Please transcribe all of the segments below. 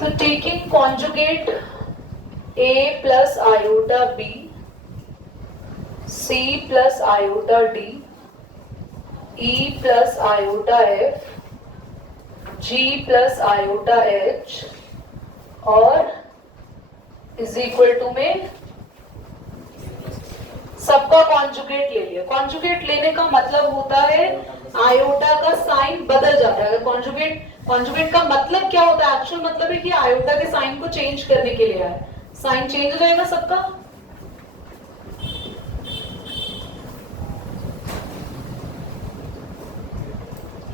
तो taking conjugate a plus iota b, c plus iota d, e plus iota f, g plus iota h और is equal to में सबका conjugate ले लिया। Conjugate लेने का मतलब होता है आयोटा का साइन बदल जाता है। कॉन्जुगेट का मतलब क्या होता है? एक्चुअल मतलब है कि आयोटा के साइन को चेंज करने के लिए आया, साइन चेंज हो जाएगा सबका।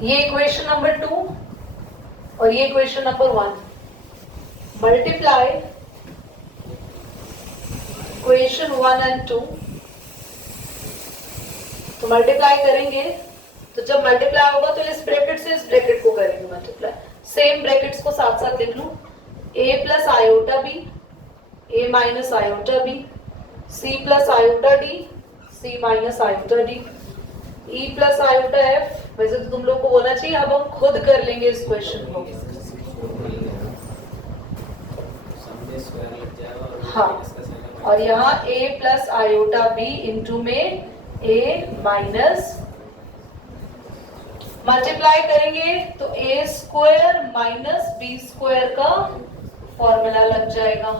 ये इक्वेशन नंबर 2 और ये equation number 1 multiply equation 1 and 2। तो मल्टीप्लाई करेंगे तो जब मल्टीप्लाई होगा तो इस ब्रैकेट से इस ब्रैकेट को करेंगे मल्टीप्लाई। सेम ब्रैकेट्स को साथ साथ लिख लूं, a plus iota B, a minus iota B, c plus iota D, c minus iota D, e plus iota f। वैसे तो तुम लोग को बोलना चाहिए, अब हम खुद कर लेंगे इस क्वेश्चन को। हाँ, और यहाँ a plus iota b into में a माइनस, मल्टीप्लाई करेंगे तो a square minus b square का फॉर्मूला लग जाएगा।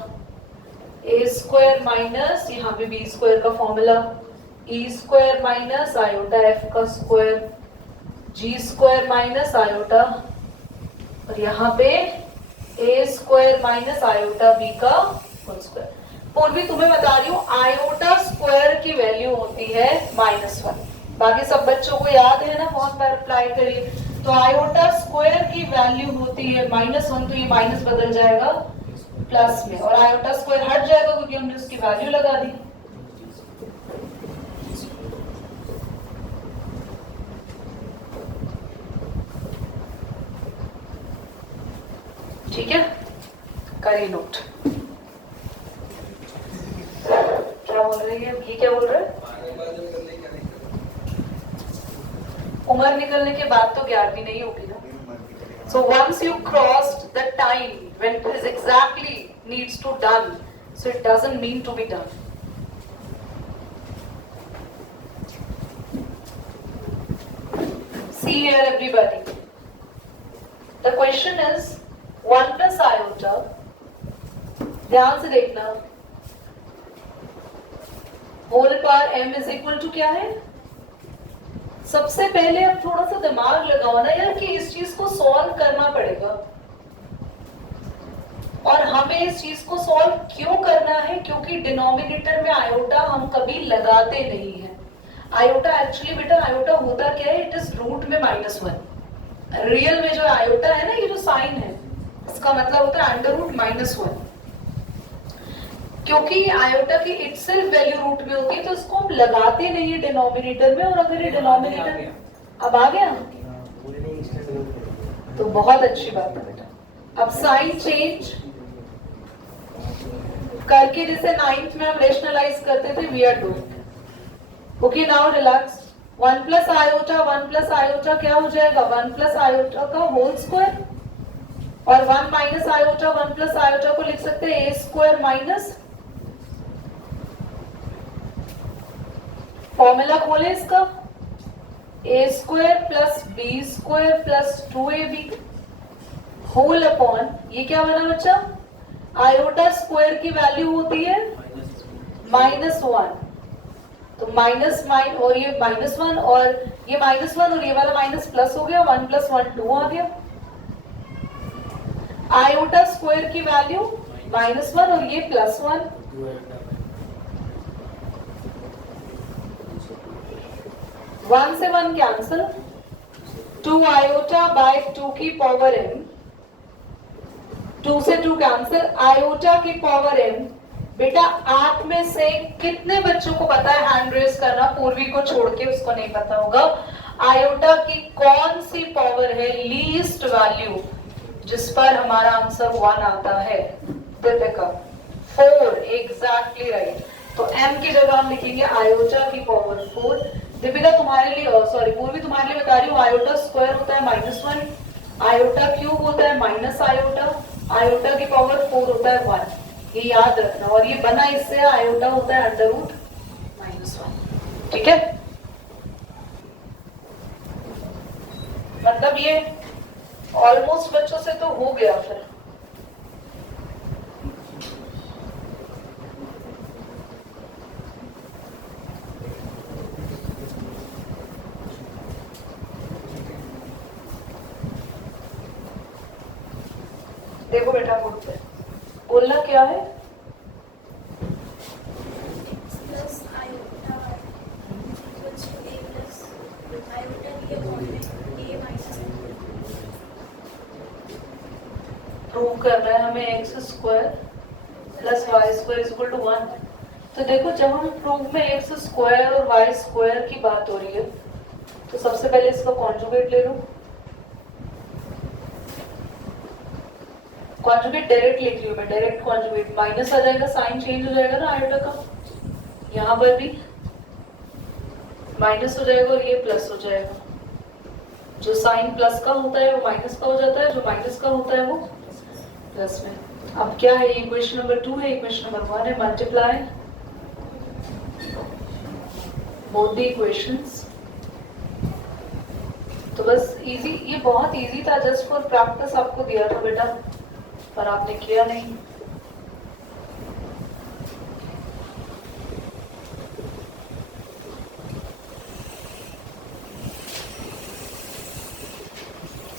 a स्क्वायर माइनस यहाँ पे b स्क्वायर का formula, e square minus iota f का square, g square minus iota, और यहाँ पे a square minus iota b का होल स्क्वायर। पूर्वी तुम्हें बता रही हूँ आयोटा स्क्वायर की वैल्यू होती है -1। बाकी सब बच्चों को याद है ना, बहुत बार अप्लाई करिए। तो आयोटा स्क्वायर की वैल्यू होती है -1, तो ये माइनस बदल जाएगा प्लस में, और आयोटा स्क्वायर हट जाएगा क्योंकि हमने उसकी वैल्यू लगा दी। ठीक है, करिए नोट। क्या बोल रही है ये, क्या बोल रहे हैं? उम्र निकलने के बाद तो 11वीं नहीं होगी ना। So once you crossed the time when it is exactly needs to done, so it doesn't mean to be done. See here everybody. The question is 1 plus iota. ध्यान से देखना, whole power m is equal to क्या है? सबसे पहले अब थोड़ा सा दिमाग लगाओ ना यार कि इस चीज को सॉल्व करना पड़ेगा, और हमें इस चीज को सॉल्व क्यों करना है? क्योंकि डिनोमिनेटर में आयोटा हम कभी लगाते नहीं है। आयोटा एक्चुअली बेटा, आयोटा होता क्या है? इट इज रूट में -1। रियल में जो आयोटा है ना, ये जो साइन है, इसका मतलब होता है अंडर रूट -1। क्योंकि आयोटा की इटसेल्फ वैल्यू रूट में होती है, तो इसको हम लगाते नहीं है डिनोमिनेटर में। और अगर ये डिनोमिनेटर अब आ गया तो बहुत अच्छी बात है बेटा। अब साइन चेंज करके जैसे 9th में हम रेशनलाइज करते थे, we are doing. Okay, now relax. 1 plus iota क्या हो जाएगा? 1 प्लस आयोटा का होल स्क्वायर, और 1 माइनस आयोटा 1 प्लस आयोटा को लिख सकते हैं a स्क्वायर माइनस, फॉर्मूला खोले इसका, a square plus b square plus 2ab whole upon, ये क्या बना बच्चा? आयोटा स्क्वायर की वैल्यू होती है -1, तो माइनस और ये -1 और ये -1 और ये वाला माइनस प्लस हो गया, 1 + 1 2 आ गया। आयोटा स्क्वायर की वैल्यू -1 और ये +1, 1 से 1 कैंसिल, 2 आयोटा बाय 2 की पावर m, 2 से 2 कैंसिल, आयोटा की पावर m। बेटा आप में से कितने बच्चों को पता है, हैंड रेज करना, पूर्वी को छोड़ के उसको नहीं पता होगा, आयोटा की कौन सी पावर है लीस्ट वैल्यू जिस पर हमारा आंसर 1 आता है? Deepika 4, exactly right. तो m की जगह हम लिखेंगे आयोटा की पावर 4। दीपिका तुम्हारे लिए, सॉरी पूर्वी तुम्हारे लिए बता रही हूँ, आयोटा स्क्वायर होता है -1, आयोटा क्यूब होता है माइनस आयोटा, आयोटा की पावर 4 होता है 1, ये याद रखना। और ये बना इससे आयोटा होता है √-1, ठीक है। मतलब ये ऑलमोस्ट बच्चों से तो हो गया। फिर देखो बेटा, बोर्ड पे बोलना क्या है। प्रूव करना है हमें x square plus Y square is equal to 1। तो देखो, जब हम प्रूफ में x स्क्वायर और y स्क्वायर की बात हो रही है तो सबसे पहले इसका कॉन्जुगेट ले लो। कॉन्जुगेट डायरेक्ट लिख रही हूँ मैं, डायरेक्ट कॉन्जुगेट। माइनस आ जाएगा, साइन चेंज हो जाएगा ना आयोटा का, यहाँ पर भी माइनस हो जाएगा और ये प्लस हो जाएगा। जो साइन प्लस का होता है वो माइनस का हो जाता है, जो माइनस का होता है वो प्लस में। अब क्या है, इक्वेशन नंबर 2 है, इक्वेशन नंबर 1 है। Multiply both the equations. तो बस इजी, ये बहुत इजी था, जस्ट फॉर प्रैक्टिस आपको दिया था बेटा, पर आपने किया नहीं।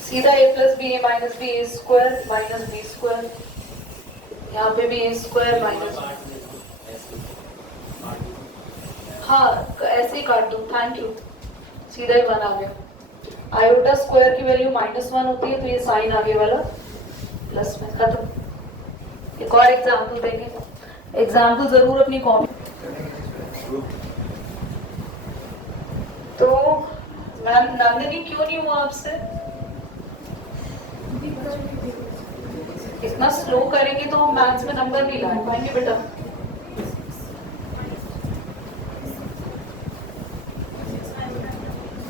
सीधा a plus B A minus B A square minus B square, यहाँ पे भी ए स्क्वायर माइनस, हाँ ऐसे ही काट दूं, थैंक यू, सीधा ही 1 आ गया। आयोटा स्क्वायर की वैल्यू -1 होती है, तो ये साइन आगे वाला प्लस में, खत्म। एक और एग्जाम्पल देंगे, एग्जाम्पल जरूर अपनी कॉपी। तो मैम नंदिनी क्यों नहीं हुआ आपसे? इतना स्लो करेंगे तो हम मैथ्स में नंबर नहीं ला पाएंगे बेटा।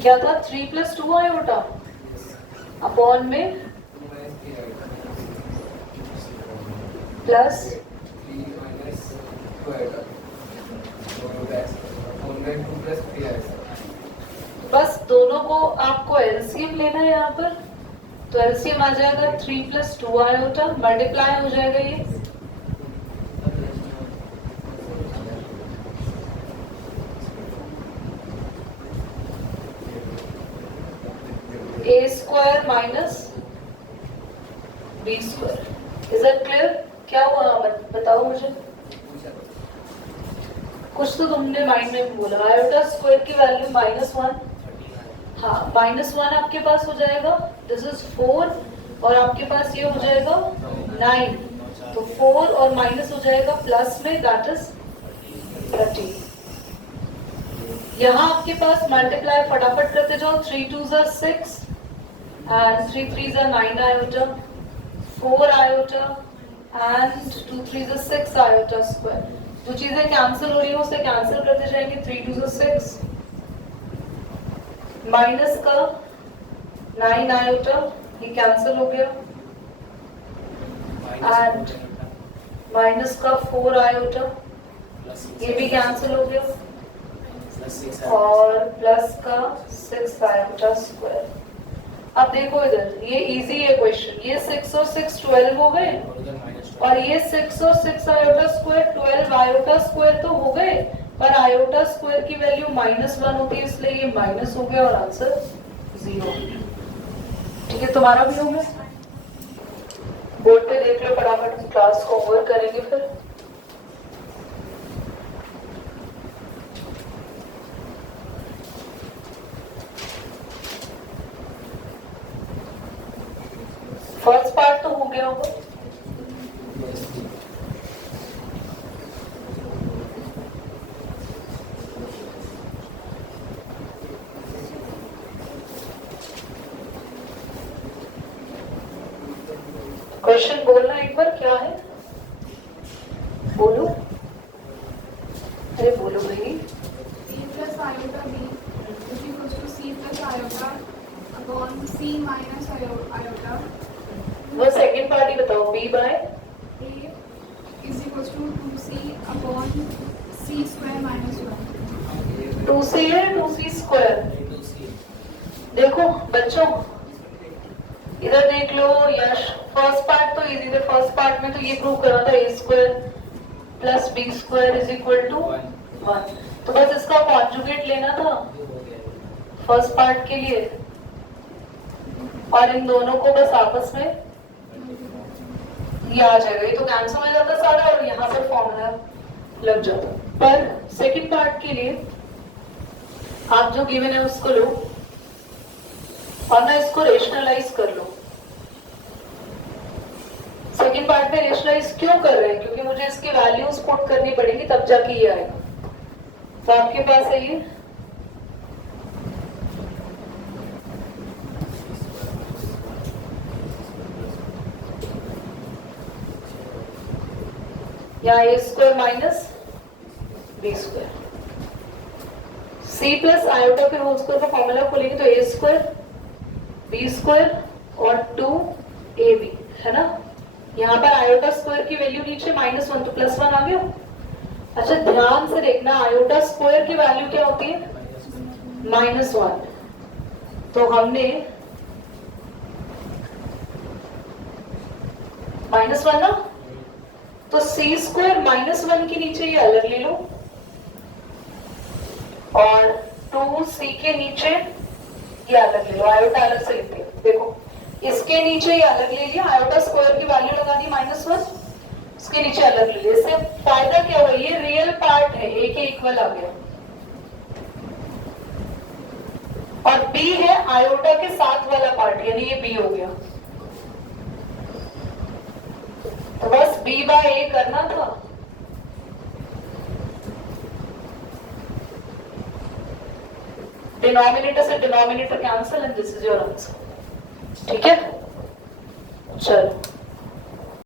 क्या था? 3 + 2 आयोटा अपॉन में प्लस बस दोनों को आपको एलसीएम लेना है यहाँ पर। तो एलसीएम आ जाएगा 3 + 2 आयोटा, मल्टीप्लाई हो जाएगा ये a square minus B square. Is that clear? क्या हुआ बताओ मुझे। कुछ तो तुमने माइंड में बोला। आयोटा स्क्वायर की वैल्यू -1, हाँ -1 आपके पास हो जाएगा, दिस इज 4, और आपके पास ये हो जाएगा 9, तो 4 और माइनस हो जाएगा प्लस में, दैट इज 30। यहाँ आपके पास मल्टीप्लाई फटाफट करते जाओ, 3 2s are 6 and 3 3s are 9 iota, 4 iota and 2 3s are 6 iota square। जो चीजें कैंसिल हो रही है उसे कैंसिल करते जाएंगे, 3 2s are 6, माइनस का 9 आयोटा, ये कैंसिल हो गया, एंड माइनस का 4 आयोटा, ये भी कैंसिल हो गया, और प्लस का 6 आयोटा स्क्वायर। अब देखो इधर, ये इजी है क्वेश्चन, ये 6 और 6 12 हो गए, और ये 6 और 6 आयोटा स्क्वायर 12 आयोटा स्क्वायर तो हो गए, पर आयोटा स्क्वायर की वैल्यू -1 होती है, इसलिए ये माइनस हो गया और आंसर 0। ठीक है, तुम्हारा भी हो गया। बोर्ड पे देख लो फटाफट, क्लास को ओवर करेंगे फिर। फर्स्ट पार्ट तो हो गया होगा। क्वेश्चन बोलना एक बार, क्या है बोलो, अरे बोलो भाई। C plus iota B is equals to C plus iota upon C minus iota वो सेकंड पार्ट ही बताओ, b by A is equals to 2c upon c square minus 1. 2c है 2c स्क्वायर। देखो बच्चों इधर देख लो यश, फर्स्ट पार्ट तो इजी थे, फर्स्ट पार्ट में तो ये प्रूव करना था a square plus b square is equal to 1, तो बस इसका कॉन्जुगेट लेना था फर्स्ट पार्ट के लिए और इन दोनों को बस आपस में ये आ जाएगा, ये तो कैंसिल हो जाता सारा और यहाँ पर फॉर्मूला लग जाता। पर सेकंड पार्ट के लिए आप जो गिवन है उसको लो और ना इसको रेशनलाइज कर लो। सेकंड पार्ट में रेशनलाइज क्यों कर रहे हैं, क्योंकि मुझे इसकी वैल्यूज पुट करनी पड़ेगी तब जाके ये आएगा। तो आपके पास है ये यहाँ a square minus B square, c plus iota के होल स्क्वायर का फॉर्मूला खोलेंगे तो ए स्क्वायर बी स्क्वायर और 2ab है ना। यहाँ पर आयोटा स्क्वायर की वैल्यू नीचे -1 तो +1 आ गया। अच्छा ध्यान से देखना, आयोटा स्क्वायर की वैल्यू क्या होती है -1, तो हमने -1 ना, तो सी स्क्वायर -1 के नीचे ये अलग ले लो और 2c के नीचे ये अलग ले लो, आयोटा अलग से लेते हैं। देखो इसके नीचे ये अलग ले लिया, आयोटा स्क्वायर की वैल्यू लगा दी -1, इसके नीचे अलग ले लिया। इससे फायदा क्या हुआ, ये रियल पार्ट है, a के इक्वल आ गया और b है आयोटा के साथ वाला पार्ट, यानी ये b हो गया। तो बस b बाय a करना था। डिनोमिनेटर से denominator cancel and this is your answer. ठीक है चलो।